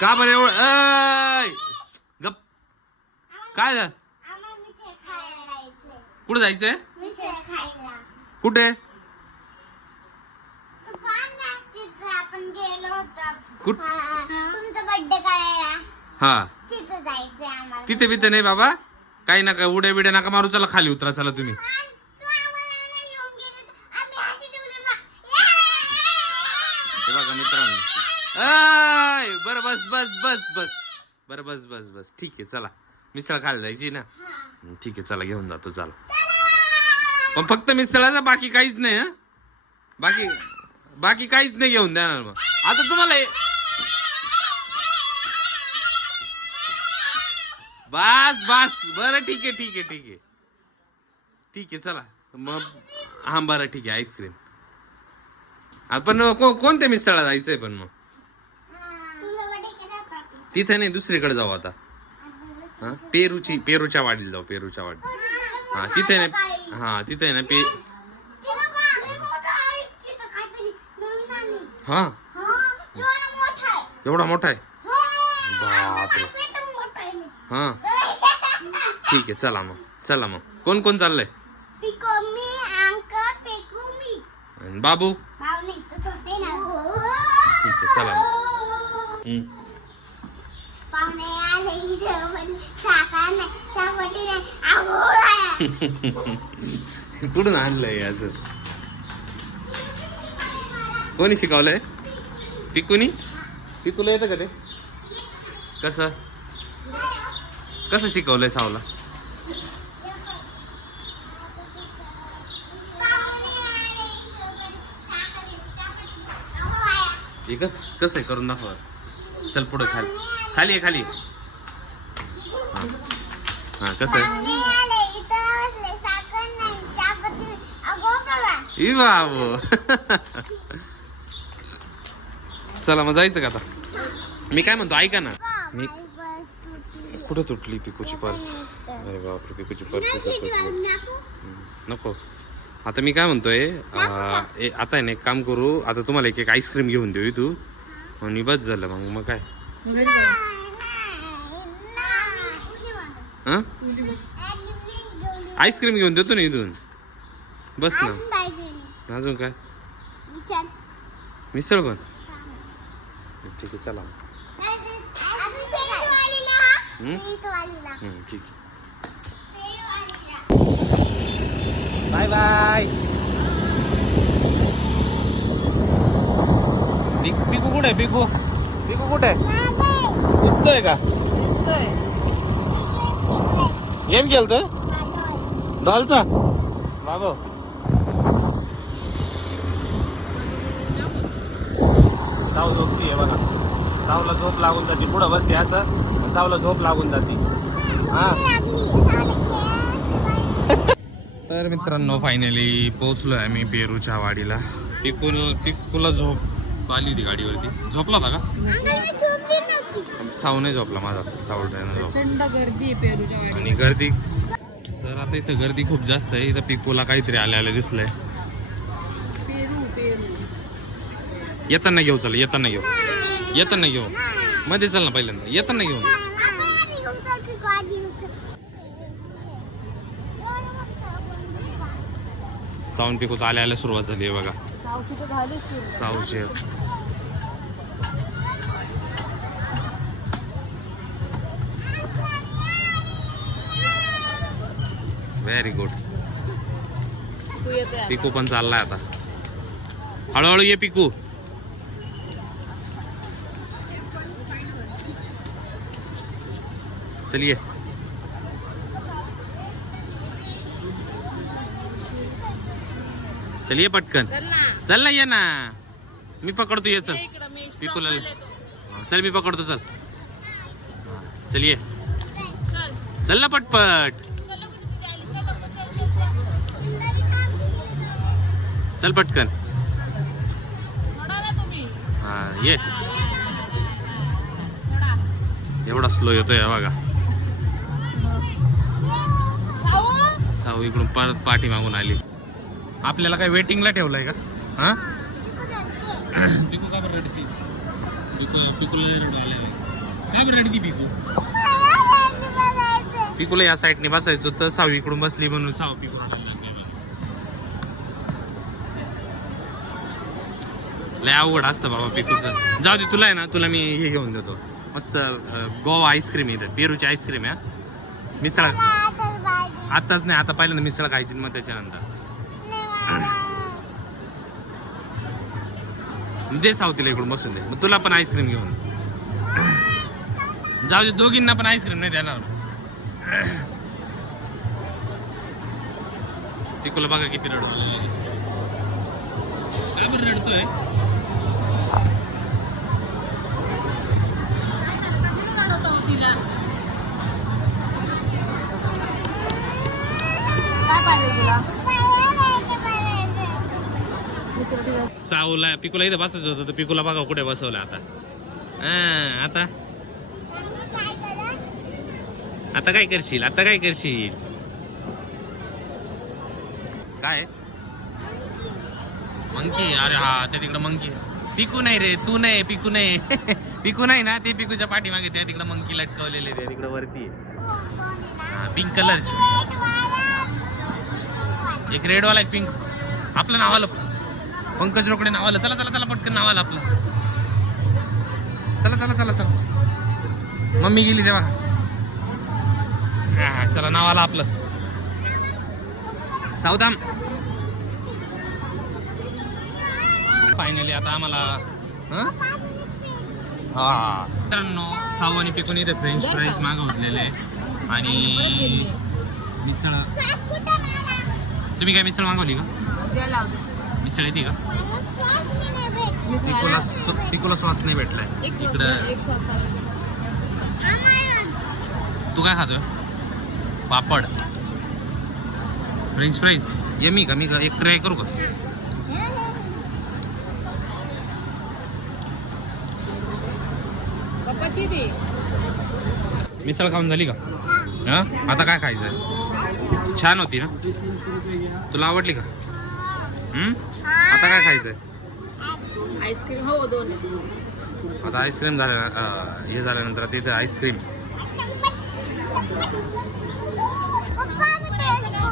का बरं एवढं! गप. काय झालं? आम्हाला मिसळ खायला जायचंय कुठं जायचंय? खायला कुठे? तू पाहा ना तिथं आपण गेलो होतो कुठ हा, तुमचा बर्थडे करायला हा तिथं जायचंय आम्हाला. तिथे बिथे नाही बाबा. काही नका उड्या बिड्या नका मारू. चला खाली उतरा. चला तुम्ही आम्हाला नाही घेऊन गेली तर आम्ही हाती ठेवले मग हे बघा मित्रांनो बरं बस बस बस बस. बरं बस बस बस. ठीक आहे चला. मिसळ खायला जायची ना. ठीक आहे चला घेऊन जातो चला. पण फक्त मिसळाला बाकी काहीच नाही हा? बाकी बाकी काहीच नाही घेऊन देणार मग. आता तुम्हाला बस बस. बरं ठीक आहे ठीक आहे ठीक आहे. ठीक आहे चला. मग हा बरं ठीक आहे आईस्क्रीम आपण को कोणत्या मिसळा जायचंय पण मग? तिथे नाही दुसरीकडे जाऊ आता. हा? पेरूची पेरूच्या वाडीला जाऊ पेरूच्या वाडीला. हा तिथे नाही हा तिथे ना पे आहे. हा? एवढा मोठा आहे. हा, बापरे. हां? ठीक आहे चला मग चला मग. कोण कोण चाललंय? आणि बाबू? ठीक आहे चला मग. हम्म. पाहुणे आले की जेवण, साखर नाही, चपाती नाही, आंघोळ आहे. कुठून आणलंय असं कोणी शिकवलंय पिकूनी पिकूला येतं का ते कसं कसं शिकवलंय सावला पाहुणे आले की जेवण, साखर नाही, चपाती नाही, आंघोळ आहे. हे कस कसं आहे करून दाखवा चल पुढं खाली खाली आहे खाली. हा. हा कसं आहे. ई बाबू. चला मग जायचं का आता? मी काय म्हणतो ऐका ना. मी. कुठं तुटली पिकूची पर्स? अरे बापरे पिकूची पर्स नको. आता मी काय म्हणतोय आता आहे ना एक काम करू. आता तुम्हाला एक एक आईस्क्रीम घेऊन देऊ तू. आणि बस झालं मग मग काय. हा? आईस्क्रीम घेऊन देतो ना इथून. बस ना. अजून काय. मिसळ पण. ठीक आहे चला. ठीक. Bye bye. पिकू कुठे? पिकू. पिकू कुठे? दिसतोय का? गेम खेळतोय डॉलचा? बाबू साव झोपती आहे बघा. सावला झोप लागून जाते. पुढं बसते असं सावला झोप लागून जाते. हा. तर मित्रांनो फायनली पोहोचलो आहे आम्ही पेरूच्या वाडीला. पिकूल पिकूला झोप आली होती गाडीवरती. झोपला होता का. साऊ नाही झोपला माझा साऊ वाडीत. आणि गर्दी. तर आता इथं गर्दी खूप जास्त आहे. इथं पिकूला काहीतरी आले आले दिसलंय. पेरू पेरू. येताना घेऊ चल येताना घेऊ. येताना घेऊ. मध्ये चल ना पहिल्यांदा. येताना घेऊ. साऊंड पिकूच आल्या आल्या सुरुवात झाली आहे बघा. साऊचे व्हेरी गुड. पिकू पण चाललाय आता. हळूहळू ये पिकू. चलिए चलिए पटकन. चल ना ये ना. मी पकडतो ये चल. ये पिकूला. चल मी पकडतो चल. चल चल. ना पटपट. चलो पटकन. हा ये. एवढा स्लो येतोय हा बघा. साऊ इकडून परत पाठी मागून आली. आपल्याला काय वेटिंगला ठेवलंय का? हा पिकू जाते. पिकू का बरं रडती पिकू पिकूला का बरं रडती पिकू या साईडने बसायचं तर सावी इकडून बसली म्हणून साव पिकू. लय अवघड असतं बाबा पिकूचं जाऊ दे तुला आहे ना तुला मी हे घेऊन देतो मस्त गोवा आईस्क्रीम इथं पेरूची आईस्क्रीम आहे. मिसळ. आताच नाही आता पहिल्यांदा मिसळ खायची मग त्याच्यानंतर दे सावतीला इकडून बसून दे. मग तुला पण आईस्क्रीम घेऊन. जाऊ दे दोघींना पण आईस्क्रीम नाही देणार. तिकुला बघा किती रडतो बरं रडतोय? तिला काय पाहिजे तुला? मी सावला पिकूला इथं बसायचं होतं तर पिकूला बघा कुठे बसवलं आता. हा, आता? काय आता काय करशील? आता काय करशील? काय? मंकी? अरे हा त्या तिकडं मंकी पिकू नाही रे तू नाही पिकू नाही. पिकू नाही ना ते पिकूच्या पाठीमागे त्या तिकडं मंकी लटकवलेले त्या तिकडं वरती पिंक कलरची एक रेड वाला एक पिंक आपलं नाव आलं. पंकज रोकडे नाव आलं. चला चला चला पटकन नाव आलं आपलं. चला चला चला चला. मम्मी गेली तेव्हा. हा, चला नाव आलं आपलं. सावधाम फायनली आता आम्हाला हा? मित्रांनो साऊ आणि पिकून इथे फ्रेंच फ्राईज मागवलेले. आणि मिसळ. तुम्ही काय मिसळ मागवली का? मिसळ येते का? नाही श्वास भेटलाय इकडं तू काय खातोय? पापड. फ्रेंच फ्राईज यमी का? मी का? एक ट्राय करू का? मिसळ खाऊन झाली का? हा? आता काय खायचंय? छान होती ना? तुला आवडली का? हम्म? आता काय खायचंय? आईस्क्रीम हो दोन. आता आईस्क्रीम झाल्या हे झाल्यानंतर तिथे आईस्क्रीम.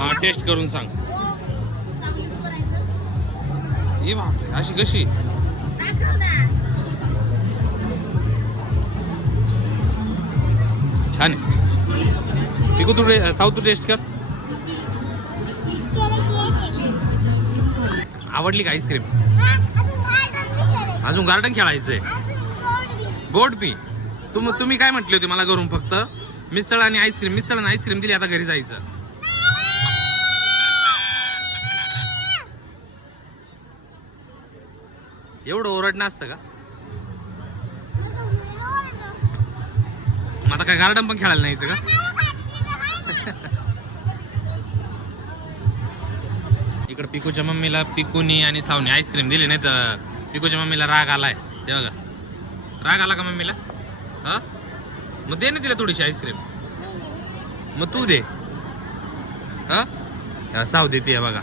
मी टेस्ट करून सांग. ये बापरे अशी कशी? छान आहे. तू साऊथ टेस्ट कर. आवडली का आईस्क्रीम? अजून गार्डन खेळायचंय. बोट पी तुम तुम्ही काय म्हटले होते मला घरून फक्त? मिसळ आणि आईस्क्रीम. मिसळ आणि आईस्क्रीम दिली आता घरी जायचं. एवढं ओरडणं असतं का? मग आता काय गार्डन पण खेळायला नाहीचं का? इकडे पिकूच्या मम्मीला पिकूनी आणि सावनी आईस्क्रीम दिली नाही तर पिकूच्या मम्मीला राग आलाय. ते बघा. राग आला का मम्मीला? हा? मग दे ना तिला थोडीशी आईस्क्रीम. मग तू दे. हा? साऊ साव देते बघा.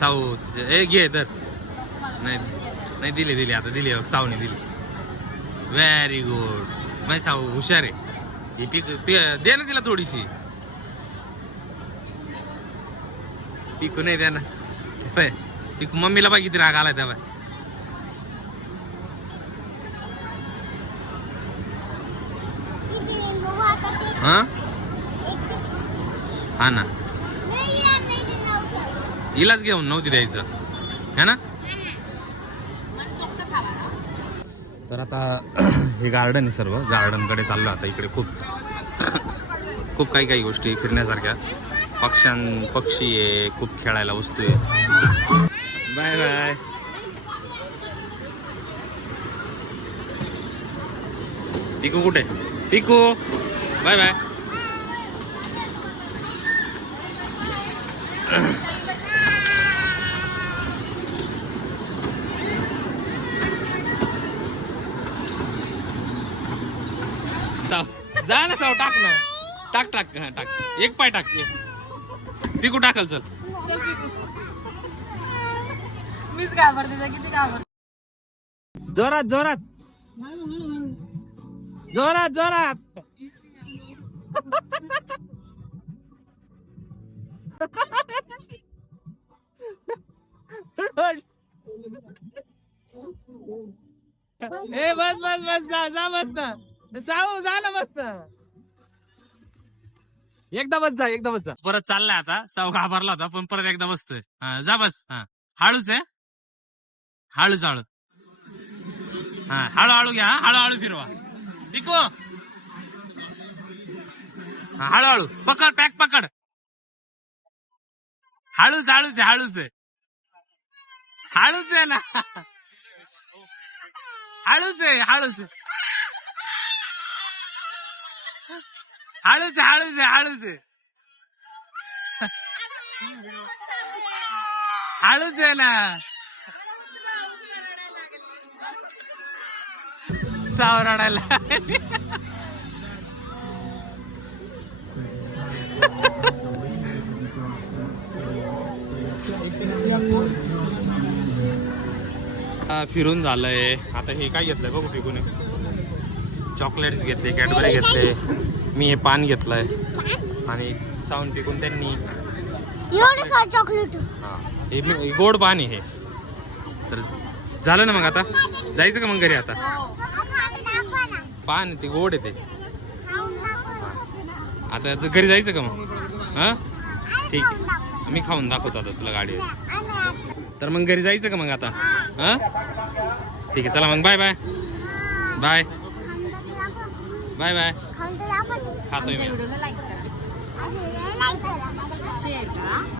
साऊ ए घे तर. नाही नाही दिली दिली. आता दिली बघ, सावनी दिली. व्हेरी गुड माझी साऊ हुशार आहे. ही पिक दे ना तिला थोडीशी. पिकू नाही द्या ना होय. पिकू मम्मीला बघ किती राग आलाय बाय हा? हा ना. हिलाच घेऊन नव्हती द्यायचं. है ना? तर आता हे गार्डन आहे सर्व. गार्डनकडे चाललो आता. इकडे खूप खूप काही काही गोष्टी फिरण्यासारख्या. पक्ष्यां पक्षी आहे खूप खेळायला वस्तू आहे. बाय बाय पिकू कुठे? पिकू! बाय बाय जा ना साव टाक ना. टाक टाक टाक. एक पाय टाक एक. पिकू टाकल चल. मीच घाबरते किती घाबरते. जोरात जोरात. जोरात जोरात. ए बस बस बस जा जा बस ना जाऊ जा ना बस ना एकदा बस जा एकदा बस जा. परत चाललाय आता. साव घाबरला होता पण परत एकदा बसतोय. हा, जा बस. हा. हळूच आहे हळूच हळू हा हळूहळू घ्या हा, हळू फिरवा. टिको. हा, हळूहळू. पकड पॅक पकड. हळूच हळूच आहे हळूच. आहे हळूच आहे ना. हळूच आहे हळूच. आहे. हळूच आहे हळूच आहे हळूच आहे. हळूच आहे ना. साव फिरून झालंय. आता हे काय घेतलंय बघू टिकून चॉकलेट्स घेतले कॅडबरी घेतले. मी हे पान घेतलंय. आणि साऊंड टिकून त्यांनी एवढं काय चॉकलेट हा, मी- गोड पान आहे हे. तर झालं ना मग आता? जायचं का मग घरी आता? पान ते गोड आहे ते. आता याचं घरी जायचं का मग? हा? ठीक. मी खाऊन दाखवतो आता तुला गाडीवर तर मग घरी जायचं का मग आता? हा? ठीक आहे चला मग. Bye bye. Bye. Bye bye. खातोय मी. व्हिडिओला लाईक करा. असं नाही करा. शेअर करा.